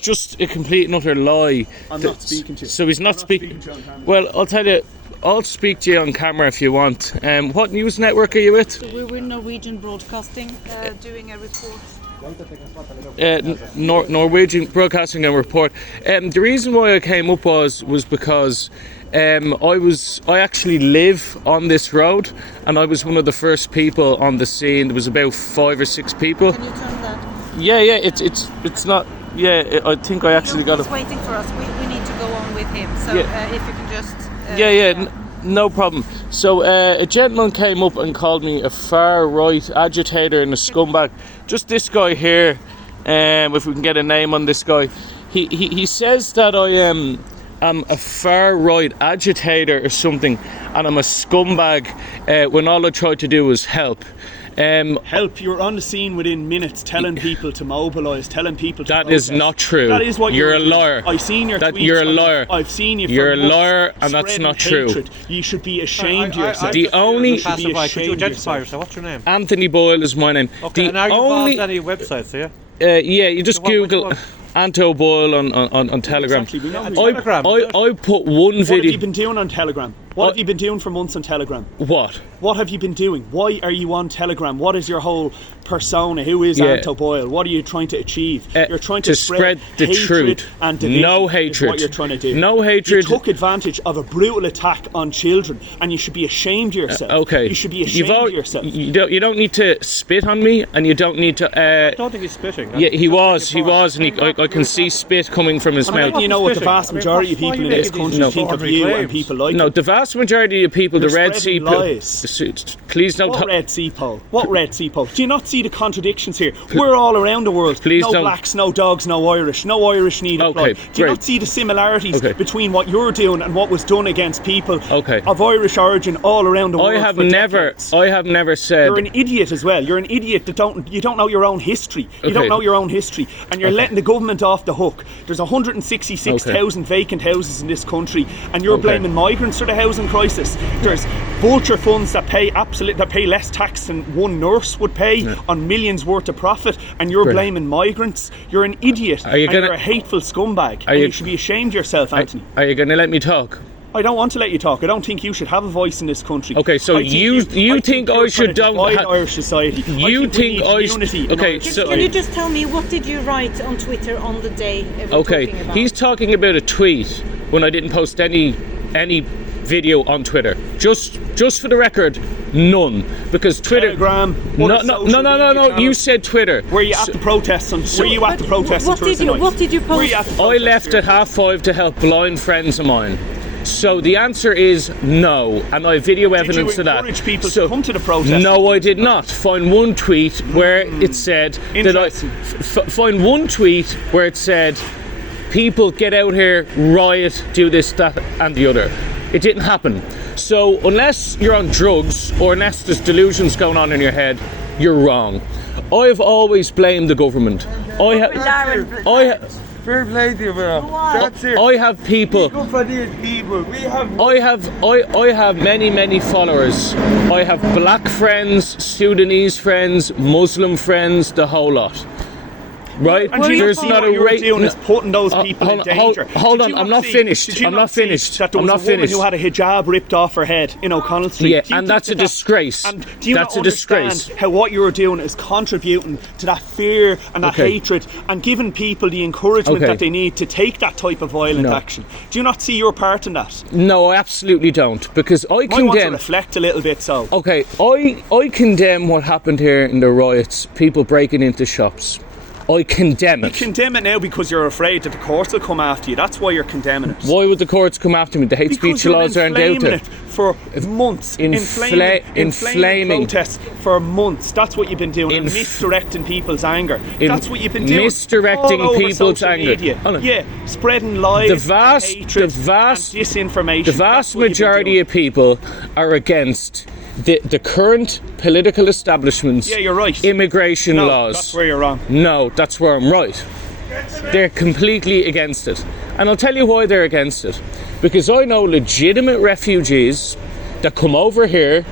just a complete and utter lie. I'm not speaking to you. So he's not speaking. Well, I'll tell you. I'll speak to you on camera if you want. What news network are you with? So we're with Norwegian Broadcasting, doing a report. Norwegian Broadcasting and Report. The reason why I came up was because I actually live on this road, and I was one of the first people on the scene. There was about 5 or 6 people. Can you turn that? Yeah, it's not. Yeah, I think I actually got it. He's waiting for us. We need to go on with him. So Yeah. if you can just. No problem. So a gentleman came up and called me a far-right agitator and a scumbag. Just this guy here, if we can get a name on this guy. He says that I am a far-right agitator or something, and I'm a scumbag when all I tried to do was help. Help, you're on the scene within minutes telling people to mobilise, telling people to That protest. is not true. That is what you're a liar. I've seen your tweets. You're a liar. I've seen you for You're a months liar, and that's spreading not true. hatred. You should be ashamed of yourself. The only- You should be Could you ashamed of identify yourself. yourself? What's your name? Anthony Boyle is my name. Okay, and are you involved in any websites, yeah? Yeah, you just Which Google one? Anto Boyle on Telegram. Exactly, we know who Telegram, is it? I put one What have video. you been doing on Telegram? What have you been doing for months on Telegram? What? What have you been doing? Why are you on Telegram? What is your whole persona? Who is Anto Boyle? What are you trying to achieve? You're trying to spread the hatred truth. and division. No is hatred. what you're trying to do. No hatred. You took advantage of a brutal attack on children, and you should be ashamed of yourself. Okay. You should be ashamed of yourself. You don't need to spit on me, and you don't need to. I don't think he's spitting. Yeah, he was, and I can see spit coming from his I'm mouth. letting you know what the vast majority of why are people you in this making country these think of extraordinary you and claims? people like No, you. the vast majority of people, You're the Red Sea spreading lies. Please don't. What Red Sea poll? What Red Sea poll? Do you not see the contradictions here? We're all around the world. Please no don't. blacks, no dogs, no Irish. No Irish need apply. Okay, Do you great. not see the similarities Okay. between what you're doing and what was done against people Okay. of Irish origin all around the world? I have for never decades? said. You're an idiot as well. You're an idiot that you don't know your own history. You Okay. don't know your own history, and you're letting the government off the hook. There's 166,000 vacant houses in this country, and you're Okay. blaming migrants for the housing crisis. There's vulture funds that pay less tax than one nurse would pay on millions worth of profit, and you're Great. blaming migrants. You're an idiot, Are you and gonna- you're a hateful scumbag. And you should be ashamed of yourself, Anthony. Are you going to let me talk? I don't want to let you talk. I don't think you should have a voice in this country. Okay, so I think you think you're I trying should to don't divide ha- Irish society. You I think we need I sh- unity in okay, Irish so- society. Can you just tell me, what did you write on Twitter on the day we're Okay, talking about? he's talking about a tweet when I didn't post any video on Twitter. Just for the record, none, because Twitter. Telegram. No, other no, social no. media You channels. said Twitter. Were you at the protests on? Were you at the protests on what did Thursday you night? what did you Were you post? at the I protests left at Thursday night? 5:30 to help blind friends of mine. So the answer is no, and I have video evidence Did of you that. encourage people to come to the protest? No, I did not. Find one tweet where it said that I Interesting. find one tweet where it said people get out here, riot, do this, that, and the other. It didn't happen. So unless you're on drugs or unless there's delusions going on in your head, you're wrong. I've always blamed the government. Fair play to you, bro. That's it. I have people. Good for these people. We have. I have many followers. I have black friends, Sudanese friends, Muslim friends, the whole lot. Right? And do you There's see not what a you were rate. doing is putting those people in danger. Hold Did on, you I'm not see- finished. did you I'm not see finished. That there I'm was not a woman finished. who had a hijab ripped off her head in O'Connell Street. Yeah, Do you and think that's a that- disgrace. And do you That's not a disgrace. understand how what you were doing is contributing to that fear and that Okay. hatred and giving people the encouragement Okay. that they need to take that type of violent No. action? Do you not see your part in that? No, I absolutely don't, because I I want to condemn. reflect a little bit, so. Okay, I condemn what happened here in the riots. People breaking into shops. I condemn You it. condemn it now because you're afraid that the courts will come after you. That's why you're condemning it. Why would the courts come after me? The hate Because speech you're laws aren't out inflaming there. it for months. Inflaming inflaming protests for months. That's what you've been doing. And Inf- misdirecting people's anger. That's what you've been doing. misdirecting all over people's social anger. media. Hold on. Yeah, spreading lies, The vast- and hatred, the vast- and disinformation. The That's vast what you've been majority doing. of people are against the current political establishment's Yeah, you're right. immigration No, laws. that's where you're wrong. No, that's where I'm right. They're completely against it. And I'll tell you why they're against it. Because I know legitimate refugees that come over here,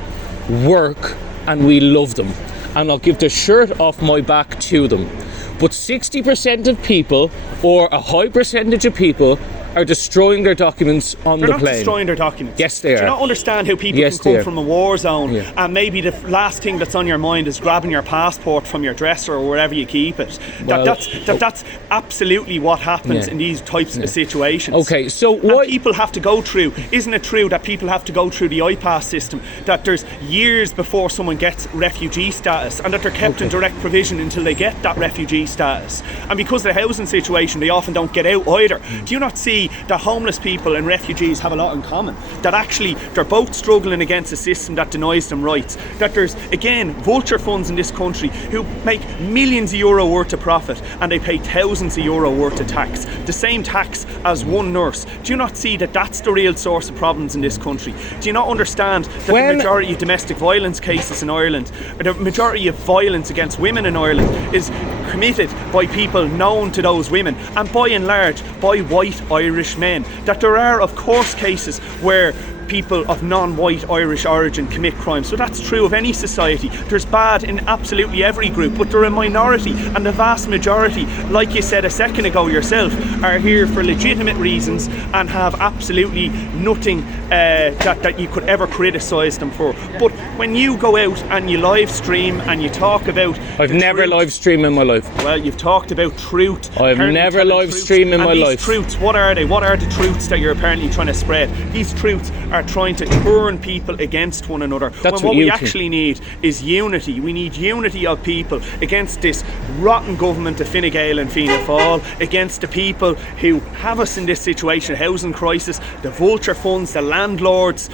work, and we love them. And I'll give the shirt off my back to them. But 60% of people, or a high percentage of people, are destroying their documents on They're the not plane. destroying their documents. Yes, they Do you are. not understand how people Yes, can they come are. from a war zone Yeah. and maybe the last thing that's on your mind is grabbing your passport from your dresser or wherever you keep it? Well, That's absolutely what happens Yeah. in these types of situations. Okay, so And what? people have to go through, isn't it true that people have to go through the iPass system, that there's years before someone gets refugee status and that they're kept in direct provision until they get that refugee status? And because of the housing situation, they often don't get out either. Do you not see that homeless people and refugees have a lot in common? That actually they're both struggling against a system that denies them rights. That there's, again, vulture funds in this country who make millions of euro worth of profit and they pay thousands of euro worth of tax. The same tax as one nurse. Do you not see that that's the real source of problems in this country? Do you not understand that the majority of domestic violence cases in Ireland, or the majority of violence against women in Ireland, is committed by people known to those women, and by and large by white Irish men? That there are of course cases where people of non-white Irish origin commit crimes. So that's true of any society. There's bad in absolutely every group, but they're a minority, and the vast majority, like you said a second ago yourself, are here for legitimate reasons and have absolutely nothing that you could ever criticise them for. But when you go out and you live stream and you talk about I've never live streamed in my life. Well, you've talked about truth. I've apparently never telling live truths. streamed in And my these life. truths, what are they? What are the truths that you're apparently trying to spread? These truths are trying to turn people against one another. That's when what we you think. actually need is unity. We need unity of people against this rotten government of Fine Gael and Fianna Fáil, against the people who have us in this situation, housing crisis, the vulture funds, the landlords,